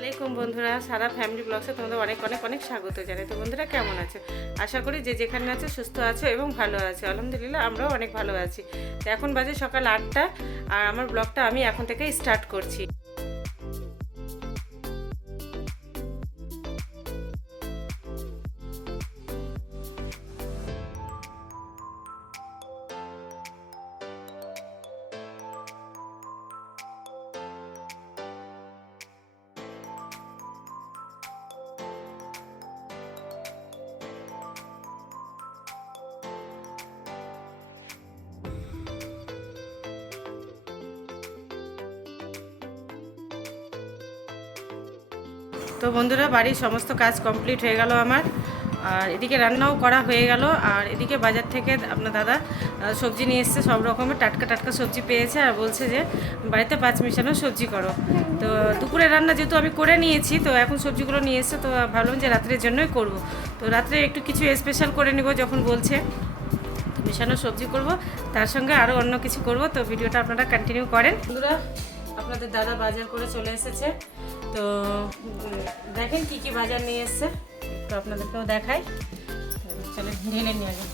আসসালামাইকুম বন্ধুরা, সারা ফ্যামিলি ব্লগসে তোমাদের অনেক অনেক অনেক স্বাগত জানাই। তো বন্ধুরা কেমন আছো? আশা করি যে যেখানে আছো সুস্থ আছো এবং ভালো আছো। আলহামদুলিল্লাহ আমরাও অনেক ভালো আছি। তো এখন বাজে সকাল 8টা আর আমার ব্লগটা আমি এখন থেকে স্টার্ট করছি। তো বন্ধুরা বাড়ির সমস্ত কাজ কমপ্লিট হয়ে গেল আমার, আর এদিকে রান্নাও করা হয়ে গেল। আর এদিকে বাজার থেকে আপনার দাদা সবজি নিয়ে এসছে, সব রকমের টাটকা টাটকা সবজি পেয়েছে আর বলছে যে বাড়িতে 5 মিশানো সবজি করো। তো দুপুরে রান্না যেহেতু আমি করে নিয়েছি, তো এখন সবজিগুলো নিয়ে এসছে, তো ভাবলাম যে রাত্রের জন্যই করব। তো রাত্রে একটু কিছু স্পেশাল করে নিব, যখন বলছে তো মিশানো সবজি করব, তার সঙ্গে আরও অন্য কিছু করব। তো ভিডিওটা আপনারা কন্টিনিউ করেন। বন্ধুরা আপনাদের দাদা বাজার করে চলে এসেছে, তো দেখেন কি কি বাজার নিয়ে এসছে, তো আপনাদেরকেও দেখাই। চলে ঢেলে নিয়ে আগে।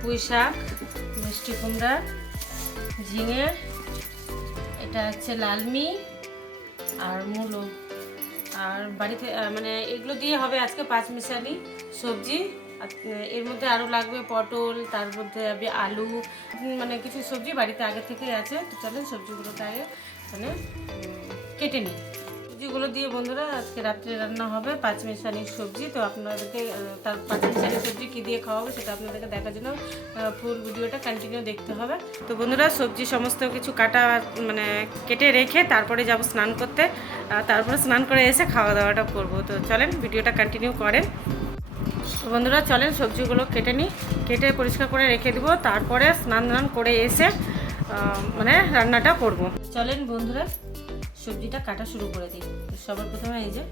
পুঁই শাক, মিষ্টি কুমড়া, ঝিঙে, এটা হচ্ছে লালমি আর মূলো। আর বাড়িতে মানে এগুলো দিয়ে হবে আজকে 5 মিশালি সবজি। এর মধ্যে আরও লাগবে পটল, তার মধ্যে হবে আলু, মানে কিছু সবজি বাড়িতে আগে থেকেই আছে। তো চলেন সবজিগুলোকে আগে মানে কেটে নিই। সবজিগুলো দিয়ে বন্ধুরা আজকে রাত্রে রান্না হবে 5 মিশালি সবজি। তো আপনাদেরকে তার 5 মিশালি সবজি কী দিয়ে খাওয়াবো সেটা আপনাদেরকে দেখার জন্য ফুল ভিডিওটা কন্টিনিউ দেখতে হবে। তো বন্ধুরা সবজি সমস্ত কিছু কাটা মানে কেটে রেখে তারপরে যাব স্নান করতে, তারপরে স্নান করে এসে খাওয়া দাওয়াটা করবো। তো চলেন ভিডিওটা কন্টিনিউ করেন। তো বন্ধুরা চলেন সবজিগুলো কেটে নিই, কেটে পরিষ্কার করে রেখে দেবো, তারপরে স্নান করে এসে মানে রান্নাটা করব। চলেন বন্ধুরা সবজিটা কাটা শুরু করে দিই। সবার প্রথমে এই যে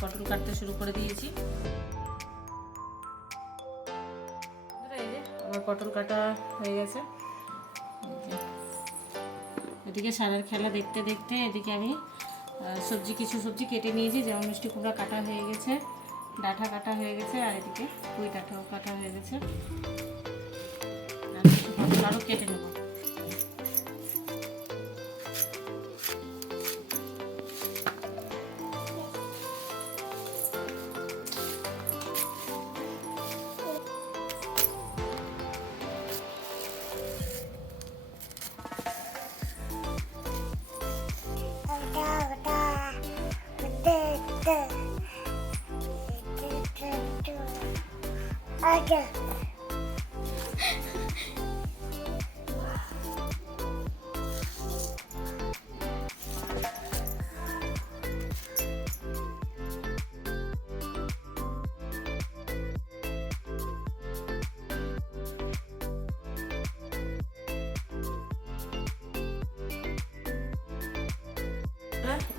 পটল কাটতে শুরু করে দিয়েছি। এই যে আমার পটল কাটা হয়ে গেছে। এদিকে সারার খেলা দেখতে দেখতে এদিকে আমি কিছু সবজি কেটে নিয়েছি, যেমন মিষ্টি কুমড়া কাটা হয়ে গেছে, ডাঁটা কাটা হয়ে গেছে, আর এদিকে পুঁই ডাঁটাও কাটা হয়ে গেছে। আর কিছু পটল আরও কেটে নেব।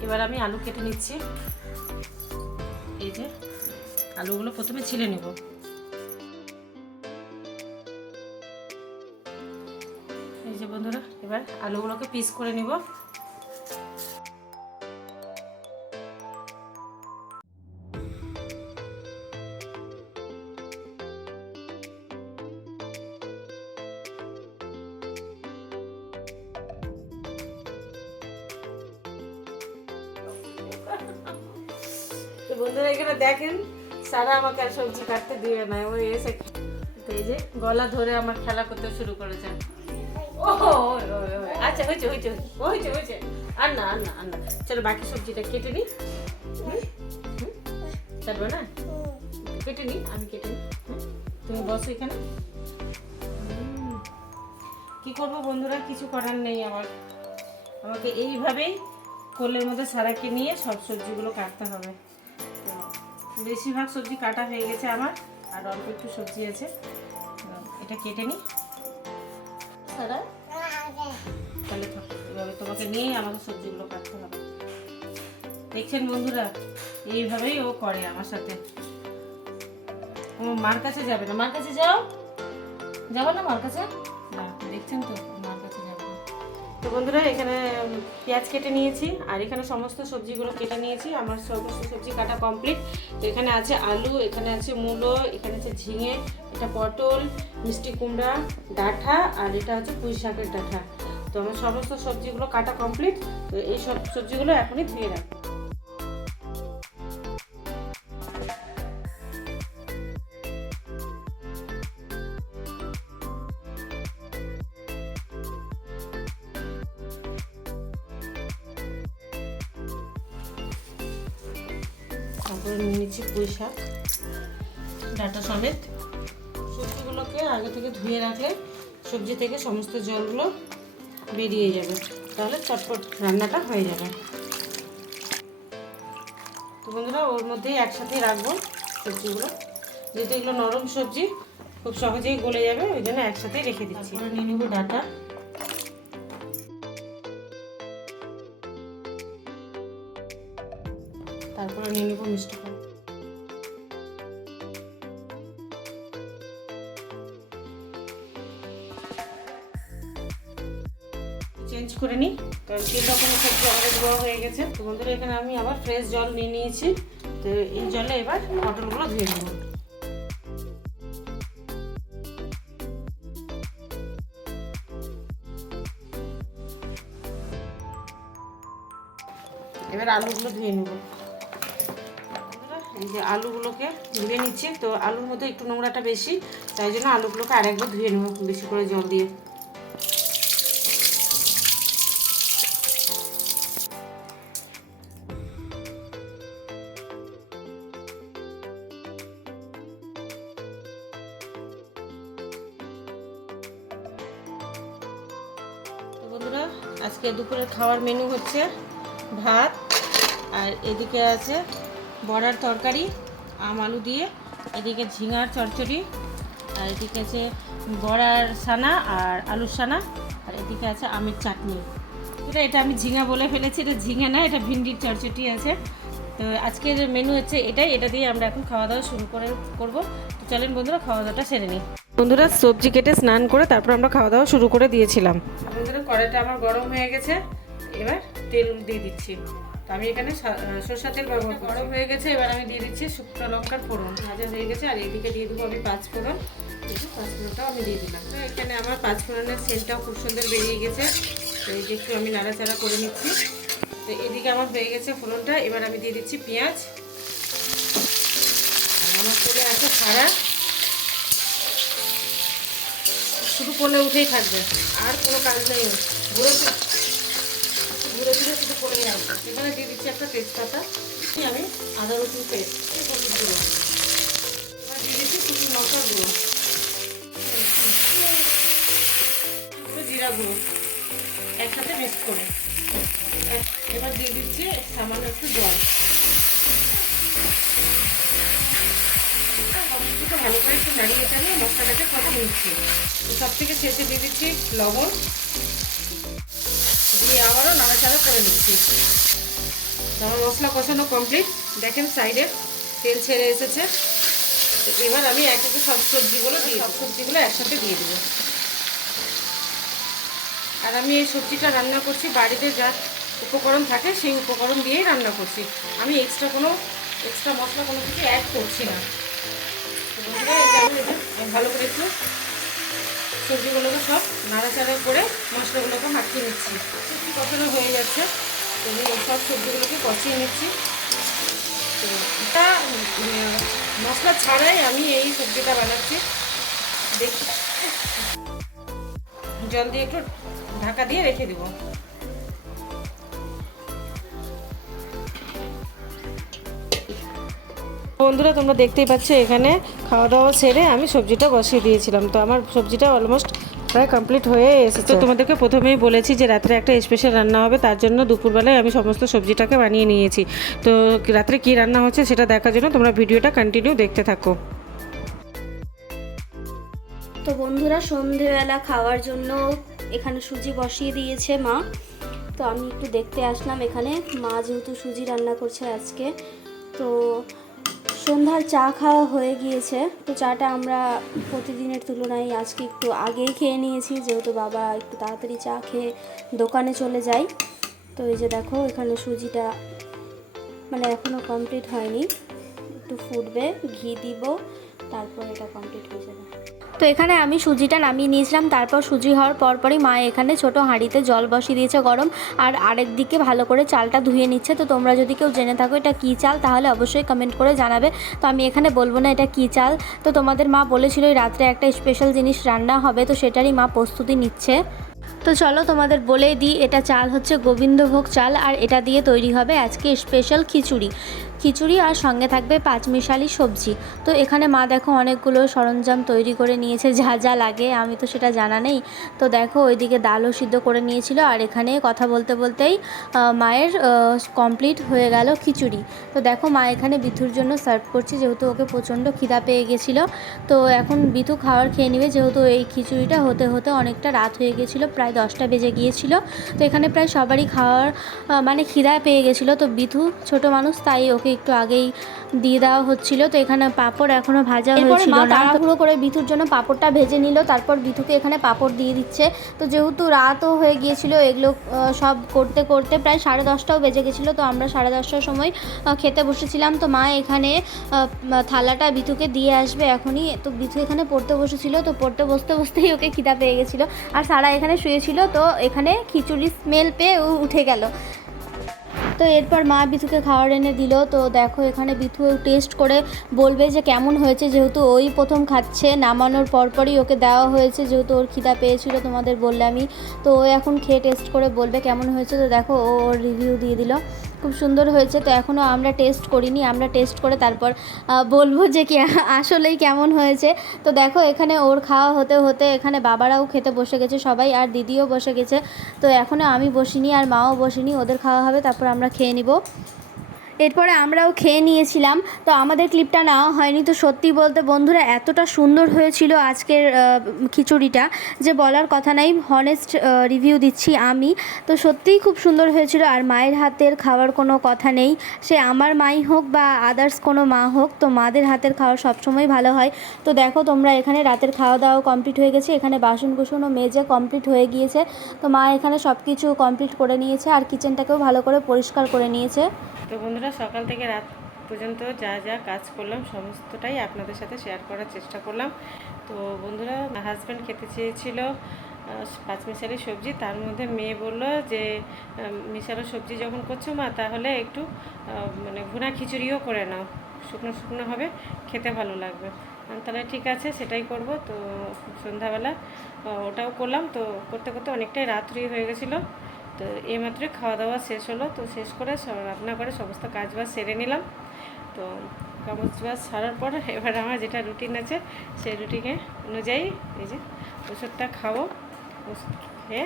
এবার আমি আলু কেটে নিচ্ছি। এই যে আলুগুলো প্রথমে ছিলে নেব। এই যে বন্ধুরা এবার আলুগুলোকে পিস করে নিব। তো বন্ধুরা এখানে দেখেন সারা আমাকে আর সবজি কাটতে দিবে না, ওই এসে এই যে গলা ধরে আমার খেলা করতে শুরু করেছে। ও আচ্ছা হয়েছে হয়েছে হয়েছে হয়েছে, আর না আর না আর না। চলো বাকি সবজিটা কেটে নিই। চলবে না, কেটে নিই, আমি কেটে নিই। তুমি বসো এখানে। কি করবো বন্ধুরা, কিছু করার নেই আমার, আমাকে এইভাবেই কোলের মধ্যে সারাকে নিয়ে সব সবজিগুলো কাটতে হবে। তো বেশিরভাগ সবজি কাটা হয়ে গেছে আমার, আর অল্প একটু সবজি আছে, এটা কেটে নিই। সারা তাহলে এভাবে তোমাকে নিয়েই আমাকে সবজিগুলো কাটতে হবে। দেখছেন বন্ধুরা এইভাবেই ও করে আমার সাথে। ও মার কাছে যাবে না, মার কাছে যাও, যাবো না মার কাছে? না, দেখছেন তো মার কাছে যাবো। তো বন্ধুরা এখানে পেঁয়াজ কেটে নিয়েছি আর এখানে সমস্ত সবজিগুলো কেটে নিয়েছি। আমার সমস্ত সবজি কাটা কমপ্লিট। তো এখানে আছে আলু, এখানে আছে মূলো, এখানে আছে ঝিঙে, এটা পটল, মিষ্টি কুমড়া, ডাঁটা আর এটা হচ্ছে পুঁই শাকের ডাঁটা। তো আমার সমস্ত সবজিগুলো কাটা কমপ্লিট। তো এই সব সবজিগুলো এখনই ধুয়ে রাখবো। তারপরে নিয়ে নিচ্ছি পুঁই শাক ডাঁটা সমেত। সবজিগুলোকে আগে থেকে ধুয়ে রাখলে সবজি থেকে সমস্ত জলগুলো বেরিয়ে যাবে, তাহলে চটপট রান্নাটা হয়ে যাবে। তো বন্ধুরা ওর মধ্যেই একসাথেই রাখবো সবজিগুলো, যেহেতু এগুলো নরম সবজি খুব সহজেই গলে যাবে, ওই জন্য একসাথেই রেখে দিচ্ছি। তারপরে নিয়ে নেবো ডাঁটা, তারপরে নিয়ে নেবো মিষ্টি কুমড়া। চেঞ্জ করে নিই, কারণ 3 রকমের সবজি আমাদের ধোয়া হয়ে গেছে। তো বন্ধুরা এখানে আমি আবার ফ্রেশ জল নিয়ে নিয়েছি। তো এই জলে এবার পটলগুলো ধুয়ে নেব। এবার আলুগুলো ধুয়ে নেব। এই যে আলুগুলোকে ধুয়ে নিচ্ছি। তো আলুর মধ্যে একটু নোংরাটা বেশি, তাই জন্য আলুগুলোকে আরেকবার ধুয়ে নেব বেশি করে জল দিয়ে। বন্ধুরা আজকে দুপুরের খাওয়ার মেনু হচ্ছে ভাত, আর এদিকে আছে বড়ার তরকারি আম আলু দিয়ে, এদিকে ঝিঙার চচ্চড়ি, আর এদিকে আছে বড়ার সানা আর আলুর সানা, আর এদিকে আছে আমের চাটনি। এটা আমি ঝিঙা বলে ফেলেছি, এটা ঝিঙা না, এটা ভিন্ডির চচ্চড়ি আছে। তো আজকের মেনু হচ্ছে এটাই, এটা দিয়ে আমরা এখন খাওয়া দাওয়া শুরু করবো। তো চলেন বন্ধুরা খাওয়া দাওয়াটা সেরে নিই। বন্ধুরা সবজি কেটে স্নান করে তারপর আমরা খাওয়া দাওয়া শুরু করে দিয়েছিলাম। বন্ধুরা কড়াইটা আমার গরম হয়ে গেছে, এবার তেল দিয়ে দিচ্ছি। তো আমি এখানে সরষের তেল ব্যবহার করছি। গরম হয়ে গেছে, এবার আমি দিয়ে দিচ্ছি শুকনো লঙ্কার ফোড়ন ভাজা হয়ে গেছে, আর এইদিকে দিয়ে দেবো আমি 5 ফোড়ন। একটু 5 ফোড়নটাও আমি দিয়ে দিলাম। তো এখানে আমার 5 ফোড়নের সেন্টটাও খুব সুন্দর বেরিয়ে গেছে। তো এই যে একটু আমি নাড়াচাড়া করে নিচ্ছি। তো এদিকে আমার হয়ে গেছে ফোড়নটা, এবার আমি দিয়ে দিচ্ছি পেঁয়াজ। আর আমার চলে আছে সারা, শুধু কোলে উঠেই থাকবে, আর কোনো কাজ নেই। ঘুরে ঘুরে ফিরে শুধু কোলেই আসবে। এখানে দিয়ে দিচ্ছি একটা তেজপাতা, আমি আদা রসুন পেস্ট, হলুদ গুঁড়ো, এবার দিয়ে দিচ্ছি শুকনো লঙ্কার গুঁড়ো, জিরা গুঁড়ো একসাথে মিক্স করে। এবার দিয়ে দিচ্ছি সামান্য একটু জল। ভালো করে একটু নাড়িয়ে চালিয়ে মশলাটাকে কষে নিচ্ছি। সব থেকে শেষে দিয়ে দিচ্ছি লবণ, দিয়ে আবারও নাড়াচাড়া করে নিচ্ছি। আমার মশলা কষানো কমপ্লিট, দেখেন সাইডে তেল ছেড়ে এসেছে। তো এবার আমি এক একে সব সবজিগুলো একসাথে দিয়ে দেবো। আর আমি এই সবজিটা রান্না করছি বাড়িতে যা উপকরণ থাকে সেই উপকরণ দিয়েই রান্না করছি, আমি এক্সট্রা মশলা কোনো কিছু অ্যাড করছি না। আমি ভালো করে একটু সবজিগুলোকে সব নাড়াচাড়া করে মশলাগুলোকে মাখিয়ে নিচ্ছি। সবজি কষানো হয়ে যাচ্ছে, তো আমি সব সবজিগুলোকে কষিয়ে নিচ্ছি। তো এটা মশলা ছাড়াই আমি এই সবজিটা বানাচ্ছি। জল দিয়ে একটু ঢাকা দিয়ে রেখে দেবো। বন্ধুরা তোমরা দেখতেই পাচ্ছ এখানে খাওয়া দাওয়া সেরে আমি সবজিটা বসিয়ে দিয়েছিলাম। তো আমার সবজিটা অলমোস্ট প্রায় কমপ্লিট হয়ে এসেছে। তো তোমাদেরকে প্রথমেই বলেছি যে রাত্রে একটা স্পেশাল রান্না হবে, তার জন্য দুপুরবেলায় আমি সমস্ত সবজিটাকে বানিয়ে নিয়েছি। তো রাত্রে কি রান্না হচ্ছে সেটা দেখার জন্য তোমরা ভিডিওটা কন্টিনিউ দেখতে থাকো। তো বন্ধুরা সন্ধেবেলা খাওয়ার জন্য এখানে সুজি বসিয়ে দিয়েছে মা। তো আমি একটু দেখতে আসলাম এখানে, মা যেহেতু সুজি রান্না করছে আজকে। তো সন্ধ্যার চা খাওয়া হয়ে গিয়েছে। তো চাটা আমরা প্রতিদিনের তুলনায় আজকে একটু আগেই খেয়ে নিয়েছি, যেহেতু বাবা একটু তাড়াতাড়ি চা খেয়ে দোকানে চলে যায়। তো এই যে দেখো এখানে সুজিটা মানে এখনও কমপ্লিট হয়নি, একটু ফুটবে, ঘি দিব, তারপর এটা কমপ্লিট হয়ে যাবে। তো এখানে আমি সুজিটা নামিয়ে নিয়েছিলাম, তারপর সুজি হওয়ার পরপরই মা এখানে ছোট হাঁড়িতে জল বসিয়ে দিয়েছে গরম, আর আরেক দিকে ভালো করে চালটা ধুয়ে নিচ্ছে। তো তোমরা যদি কেউ জেনে থাকো এটা কী চাল তাহলে অবশ্যই কমেন্ট করে জানাবে। তো আমি এখানে বলবো না এটা কী চাল। তো তোমাদের মা বলেছিল এই রাত্রে একটা স্পেশাল জিনিস রান্না হবে, তো সেটারই মা প্রস্তুতি নিচ্ছে। তো চলো তোমাদের বলেই দিই, এটা চাল হচ্ছে গোবিন্দভোগ চাল, আর এটা দিয়ে তৈরি হবে আজকে স্পেশাল খিচুড়ি আর সঙ্গে থাকবে পাঁচমিশালি সবজি। তো এখানে মা দেখো অনেকগুলো সরঞ্জাম তৈরি করে নিয়েছে, যা যা লাগে আমি তো সেটা জানা নেই। তো দেখো ওইদিকে ডালও সিদ্ধ করে নিয়েছিল, আর এখানে কথা বলতে বলতেই মায়ের কমপ্লিট হয়ে গেল খিচুড়ি। তো দেখো মা এখানে বিথুর জন্য সার্ভ করছে, যেহেতু ওকে প্রচণ্ড খিদা পেয়ে গেছিলো। তো এখন বিথু খাবার খেয়ে নেবে, যেহেতু এই খিচুড়িটা হতে হতে অনেকটা রাত হয়ে গেছিলো, প্রায় 10টা বেজে গিয়েছিল। তো এখানে প্রায় সবারই খাওয়ার মানে খিদা পেয়ে গেছিলো। তো বিথু ছোট মানুষ, তাই ওকে একটু আগেই দিয়ে দেওয়া হচ্ছিল। তো এখানে পাঁপড় এখনও ভাজা হয়েছিল না, তাড়াহুড়ো করে বিথুর জন্য পাঁপড়টা ভেজে নিল, তারপর বিথুকে এখানে পাঁপড় দিয়ে দিচ্ছে। তো যেহেতু রাতও হয়ে গিয়েছিল, এগুলো সব করতে করতে প্রায় 10:30টাও বেজে গেছিলো। তো আমরা 10:30টার সময় খেতে বসেছিলাম। তো মা এখানে থালাটা বিথুকে দিয়ে আসবে এখনই। তো বিথু এখানে পড়তে বসেছিল, তো পড়তে বসতে বসতেই ওকে খিদা পেয়ে গেছিলো, আর সারা এখানে শুয়েছিল। তো এখানে খিচুড়ির স্মেল পেয়ে ও উঠে গেল। তো এরপর মা বিথুকে খাবার এনে দিল। তো দেখো এখানে বিথু টেস্ট করে বলবে যে কেমন হয়েছে, যেহেতু ওই প্রথম খাচ্ছে, নামানোর পরপরই ওকে দেওয়া হয়েছে, যেহেতু ওর খিদা পেয়েছিল তোমাদের বললামই। তো ও এখন খেয়ে টেস্ট করে বলবে কেমন হয়েছে। তো দেখো ও ওর রিভিউ দিয়ে দিল, খুব সুন্দর হয়েছে। তো এখনও আমরা টেস্ট করিনি, আমরা টেস্ট করে তারপর বলবো যে কি আসলেই কেমন হয়েছে। তো দেখো এখানে ওর খাওয়া হতে হতে এখানে বাবারাও খেতে বসে গেছে সবাই, আর দিদিও বসে গেছে। তো এখনও আমি বসিনি আর মাও বসিনি, ওদের খাওয়া হবে তারপর আমরা খেয়ে নিব। এরপরে আমরাও খেয়ে নিয়েছিলাম। তো আমাদের ক্লিপটা নেওয়া হয়নি। তো সত্যি বলতে বন্ধুরা এতটা সুন্দর হয়েছিল আজকের খিচুড়িটা যে বলার কথা নাই, হনেস্ট রিভিউ দিচ্ছি আমি। তো সত্যিই খুব সুন্দর হয়েছিল, আর মায়ের হাতের খাওয়ার কোনো কথা নেই, সে আমার মাই হোক বা আদার্স কোনো মা হোক, তো মাদের হাতের খাওয়া সবসময় ভালো হয়। তো দেখো তোমরা এখানে রাতের খাওয়া দাওয়া কমপ্লিট হয়ে গেছে, এখানে বাসন কুসন ও মেজে কমপ্লিট হয়ে গিয়েছে। তো মা এখানে সব কিছু কমপ্লিট করে নিয়েছে, আর কিচেনটাকেও ভালো করে পরিষ্কার করে নিয়েছে। তো বন্ধুরা সকাল থেকে রাত পর্যন্ত যা যা কাজ করলাম সমস্তটাই আপনাদের সাথে শেয়ার করার চেষ্টা করলাম। তো বন্ধুরা হাজব্যান্ড খেতে চেয়েছিল পাঁচমিশালি সবজি, তার মধ্যে মেয়ে বলল যে মিশালো সবজি যখন করছো মা তাহলে একটু মানে ভুনা খিচুড়িও করে নাও, শুকনো শুকনো হবে, খেতে ভালো লাগবে। তাহলে ঠিক আছে সেটাই করব। তো সন্ধ্যাবেলা ওটাও করলাম। তো করতে করতে অনেকটাই রাত্রি হয়ে গেছিলো। তো এইমাত্র খাওয়া দাওয়া শেষ হলো। তো শেষ করে রান্না করে সমস্ত কাজবাজ সেরে নিলাম। তো কাজবাজ সারার পর এবার আমার যেটা রুটিন আছে সেই রুটিনে অনুযায়ী এই যে ওষুধটা খাবো, ওষুধ খেয়ে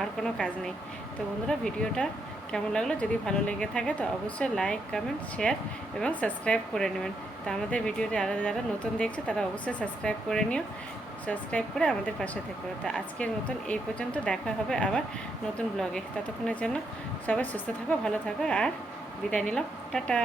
আর কোনো কাজ নেই। তো বন্ধুরা ভিডিওটা কেমন লাগলো, যদি ভালো লেগে থাকে তো অবশ্যই লাইক, কমেন্ট, শেয়ার এবং সাবস্ক্রাইব করে নেবেন। তো আমাদের ভিডিওটি আরও যারা নতুন দেখছে তারা অবশ্যই সাবস্ক্রাইব করে নিও, সাবস্ক্রাইব করে আমাদের পাশে থেকো। তো আজকের মতন এই পর্যন্ত, দেখা হবে আবার নতুন ব্লগে। ততক্ষণের জন্য সবাই সুস্থ থাকো, ভালো থাকো, আর বিদায় নিলাম, টাটা।